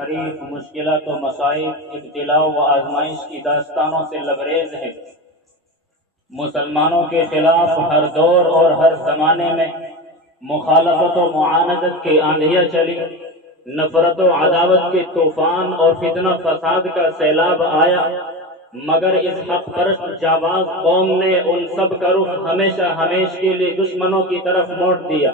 تاریخ مشکلات و مسائل، ابتلاء و آزمائش کی داستانوں سے لبریز ہے۔ مسلمانوں کے خلاف ہر دور اور ہر زمانے میں مخالفت و معاندت کی آندھیاں چلی، نفرت و عداوت کے طوفان اور فتنہ فساد کا سیلاب آیا، مگر اس حق پرست جاباز قوم نے ان سب کا رخ ہمیشہ ہمیش کے لیے دشمنوں کی طرف موڑ دیا۔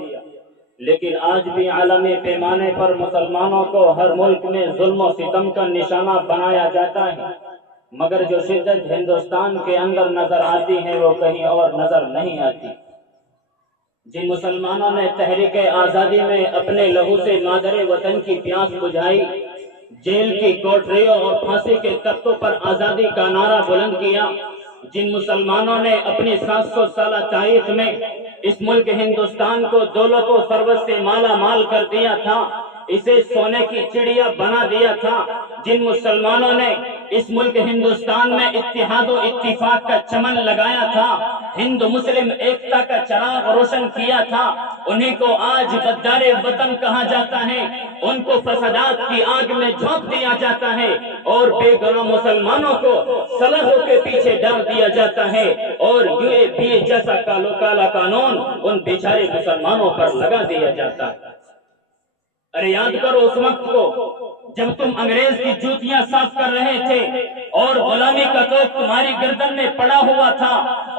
لیکن آج بھی عالمی پیمانے پر مسلمانوں کو ہر ملک میں ظلم و ستم کا نشانہ بنایا جاتا ہے، مگر جو شدت ہندوستان کے اندر نظر آتی ہے وہ کہیں اور نظر نہیں آتی۔ جن مسلمانوں نے تحریک آزادی میں اپنے لہو سے مادر وطن کی پیاس بجھائی، جیل کی کوٹریوں اور پھانسی کے تختوں پر آزادی کا نعرہ بلند کیا، جن مسلمانوں نے اپنی 700 سالہ تاریخ میں اس ملک ہندوستان کو دولت و ثروت سے مالا مال کر دیا تھا، اسے سونے کی چڑیا بنا دیا تھا، جن مسلمانوں نے اس ملک ہندوستان میں اتحاد و اتفاق کا چمن لگایا تھا، ہندو مسلم ایکتا کا چراغ روشن کیا تھا، انہیں کو آج غدار وطن کہا جاتا ہے، ان کو فسادات کی آگ میں جھونک دیا جاتا ہے اور بے گناہ مسلمانوں کو سلخوں کے پیچھے ڈال دیا جاتا ہے، اور UAPA جیسا کالا قانون ان بیچارے مسلمانوں پر لگا دیا جاتا ہے۔ ارے یاد کرو اس وقت کو جب تم انگریز کی جوتیاں صاف کر رہے تھے اور غلامی کا توپ تمہاری گردن میں پڑا ہوا تھا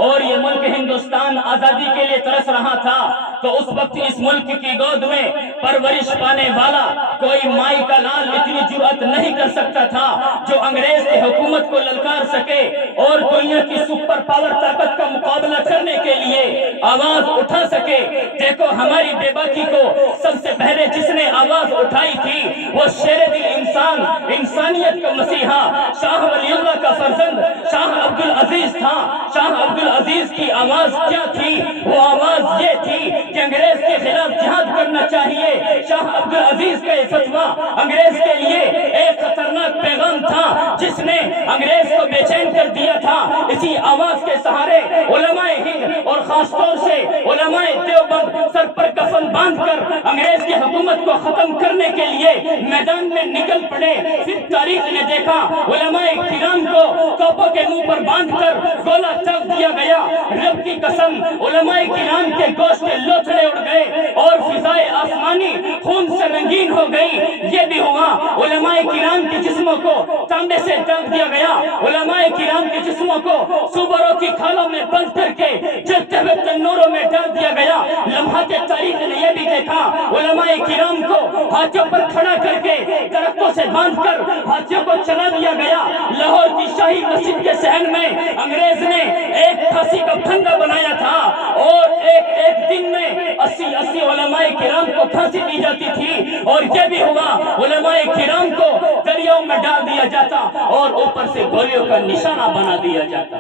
اور یہ ملک ہندوستان آزادی کے لیے ترس رہا تھا، تو اس وقت اس ملک کی گود میں پرورش پانے والا کوئی مائی کا لال اتنی جرأت نہیں کر سکتا تھا جو انگریز کی حکومت کو للکار سکے اور دنیا کی سپر پاور طاقت کا مقابلہ کرنے کے لیے آواز اٹھا سکے۔ دیکھو ہماری بے باکی کو سب سے پہلے جس نے آواز اٹھائی تھی وہ شیر دل انسان، انسانیت کا مسیحا، شاہ ولی اللہ کا فرزند شاہ عبدالعزیز تھا۔ شاہ عبدالعزیز کی آواز کیا تھی؟ وہ آواز یہ تھی کہ انگریز کے خلاف جہاد کرنا چاہیے۔ شاہ عبدالعزیز کا یہ فتویٰ انگریز کے لیے ایک خطرناک پیغام تھا جس نے انگریز کو بے چین کر دیا تھا۔ اسی آواز کے سہارے علماء ہند اور خاص طور سے علماء دیوبند سر پر کفن باندھ کر انگریز کی حکومت کو ختم کرنے کے لیے میدان میں نکل پڑے۔ پھر تاریخ نے دیکھا علماء کرام کو توپوں کے منہ پر باندھ کر گولا چاک دیا گیا۔ رب کی قسم علماء کرام کے گوشت کے لوتھڑے اڑ گئے اور فضائے آسمانی خون سے رنگین ہو گئی۔ یہ بھی ہوا علماء کرام کے جسموں کو تانبے سے ڈھانک دیا گیا، علماء کرام کے جسموں کو سوبروں کی کھالوں میں بند کر کے جلتے ہوئے تنوروں میں ڈال دیا گیا۔ لمحات تاریخ نے یہ بھی دیکھا علماء کرام کو ہاتھوں پر کھڑا کر کے درختوں سے باندھ کر ہاتھوں کو چلا دیا گیا۔ لاہور کی شاہی مسجد کے صحن میں انگریز نے ایک پھانسی کا پھندا بنایا تھا اور ایک دن میں 80 علماء کرام کو پھانسی دی جاتی تھی، اور یہ بھی ہوا علماء کرام کو دریاؤں میں ڈال دیا جاتا اور اوپر سے گولیوں کا نشانہ بنا دیا جاتا۔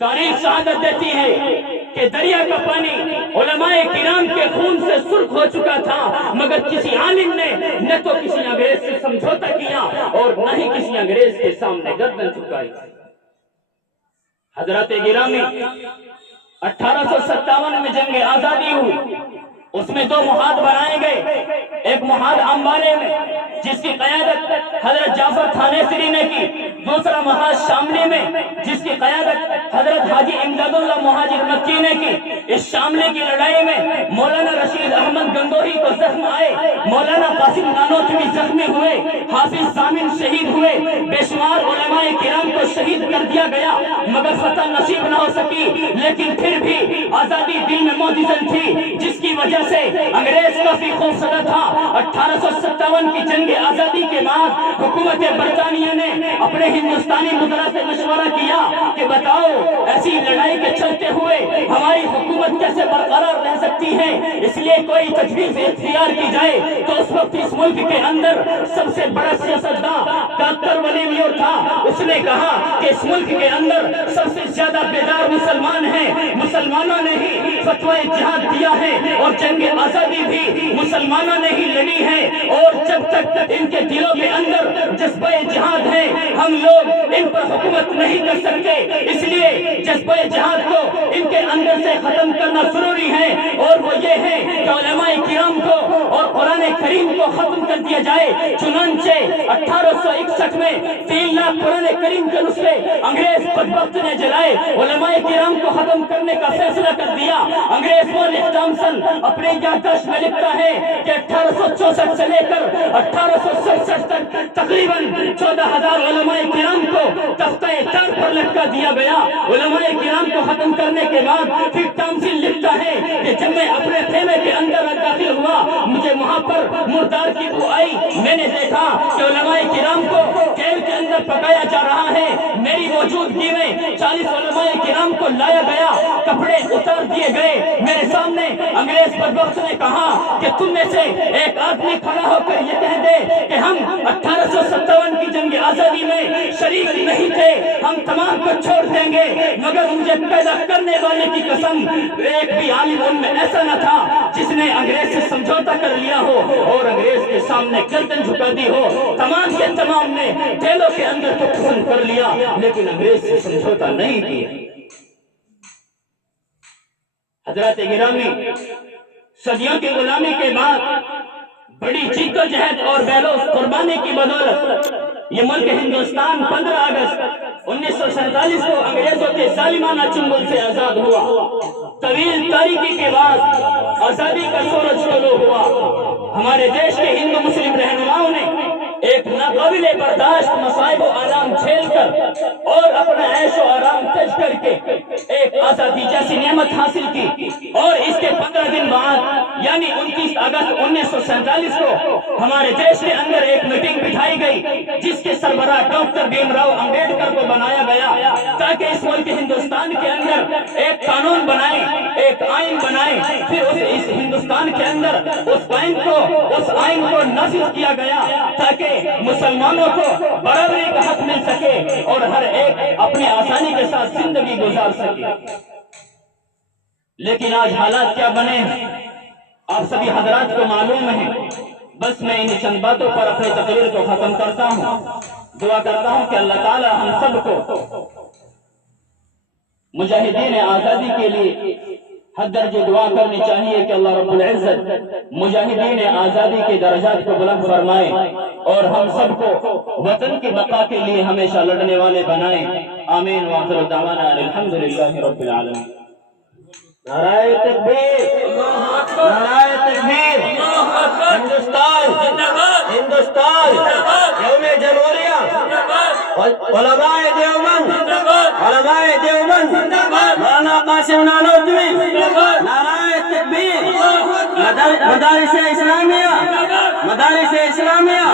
تاریخ شہادت دیتی ہے کہ دریا کا پانی علماء کرام کے خون سے سرخ ہو چکا تھا، مگر کسی عالم نے نہ تو کسی انگریز سے سمجھوتا کیا اور نہ ہی کسی انگریز کے سامنے گردن جھکائی۔ حضرات گرامی، 1857 میں جنگ آزادی ہوئی، اس میں 2 محاذ بنائے گئے، ایک محاذ امبالے میں جس کی قیادت حضرت جعفر تھانیسری نے کی، دوسرا محاذ شاملی میں جس کی قیادت حضرت حاجی امداد اللہ مہاجر مکی نے کی۔ اس شاملی کی لڑائی میں مولانا رشید احمد گنگوہی کو زخم آئے، مولانا قاسم نانوتوی زخمی ہوئے، حافظ ضامن شہید ہوئے، بے شمار علماء کرام کو شہید کر دیا گیا، مگر فتح نصیب نہ ہو سکی۔ لیکن پھر بھی آزادی دل میں موجود تھی، جس کی وجہ سے انگریز کافی خوفزدہ تھا۔ 1857 کی جنگ آزادی کے بعد حکومت برطانیہ نے اپنے ہندوستانی مدراء سے مشورہ کیا کہ بتاؤ ایسی لڑائی کے چلتے ہوئے ہماری حکومت کیسے برقرار رہ سکتی ہے، اس لیے کوئی تجویز اختیار کی جائے۔ تو اس وقت اس ملک کے اندر سب سے بڑا سیاستدان ڈاکٹر ولی میور تھا، اس نے کہا کہ اس ملک کے اندر سب سے زیادہ بیدار مسلمان ہیں، مسلمانوں نے ہی فتوی جہاد دیا ہے اور جنگ آزادی بھی مسلمانوں نے ہی لڑی ہے، اور جب تک ان کے دلوں کے اندر جذبہ جہاد ہے ہم لوگ ان پر حکومت نہیں کر سکتے، اس لیے جذبہ جہاد کو ان کے اندر سے ختم کرنا ضروری ہے، اور وہ یہ ہے کہ علماء کرام کو اور قرآن کریم کو ختم کر دیا جائے۔ چنانچہ 1861 میں 3 لاکھ قرآن کریم کے نسخے انگریز بدبخت نے جلائے، علماء کرام کو ختم کرنے کا فیصلہ کر دیا۔ انگریز مولوی ٹامسن اپنے یادداشت میں لکھتا ہے کہ 1864 سے لے کر 1867 تک تقریباً 14,000 علماء کرام کو تختہ تار پر لٹکا دیا گیا۔ علماء کرام کو ختم کرنے کے بعد پھر ٹامسن لکھتا ہے کہ جب میں اپنے خیمے کے اندر داخل ہوا، مجھے وہاں پر مردار کی بو آئی، میں نے دیکھا کہ علماء کرام کو جیل کے اندر پکایا جا رہا ہے۔ میری موجودگی میں 40 علماء کرام کو لایا گیا، کپڑے اتار دیے گئے میرے سامنے۔ انگریز بدبخت نے کہا کہ تم میں سے ایک آدمی کھڑا ہو کر یہ کہہ دے کہ ہم 1857 کی جنگ آزادی میں شریک نہیں تھے، ہم تمام کو چھوڑ دیں گے، مگر مجھے پیدا کرنے والے کی قسم ایک بھی عالم ان میں ایسا نہ تھا جس نے انگریز سے سمجھوتا کر لیا ہو اور انگریز کے سامنے گردن جھکا دی ہو۔ تمام کے تمام نے جیلوں کے اندر تو پسند کر لیا لیکن انگریز سے سمجھوتا نہیں کیا۔ حضرات گرامی، صدیوں کی غلامی کے بعد بڑی جد و جہد اور بیلوس قربانی کی بدولت یہ ملک ہندوستان 15 اگست 1947 کو انگریزوں کے ظالمانہ چنگل سے آزاد ہوا۔ طویل تاریکی کے بعد آزادی کا سورج طلوع ہوا۔ ہمارے دیش کے ہندو مسلم رہنماؤں نے ایک ناقابل برداشت مصائب و آلام جھیل کر اور اپنا عیش و آرام تج کر کے ایک آزادی جیسی نعمت حاصل کی، اور اس کے 15 دن بعد یعنی 29 اگست 1947 کو ہمارے دیش کے اندر ایک میٹنگ بٹھائی گئی جس کے سربراہ ڈاکٹر بھیم راؤ امبیڈکر کو بنایا گیا تاکہ اس ملک ہندوستان کے اندر ایک قانون بنائیں، ایک آئین بنائیں۔ پھر اس ہندوستان کے اندر اس آئین کو نافذ کیا گیا تاکہ مسلمانوں کو برابری کا حق مل سکے اور ہر ایک اپنی آسانی کے ساتھ زندگی گزار سکے۔ لیکن آج حالات کیا بنے ہیں آپ سبھی حضرات کو معلوم ہے۔ بس میں ان چند باتوں پر اپنی تقریر کو ختم کرتا ہوں۔ دعا کرتا ہوں کہ اللہ تعالی ہم سب کو مجاہدین آزادی کے لیے حد درجہ دعا کرنی چاہیے کہ اللہ رب العزت مجاہدین آزادی کے درجات کو بلند فرمائے اور ہم سب کو وطن کی بقا کے لیے ہمیشہ لڑنے والے بنائے۔ آمین وآخر دعوانا الحمدللہ رب العالمین۔ نعرہ تکبیر، نعرہ تکبیر، ہندوستان یوم جمہوریہ، علماء دیوبند، علماء دیوبند، مولانا قاسم نانوتوی، نعرہ تکبیر، مدارس اسلامیہ، مدارس اسلامیہ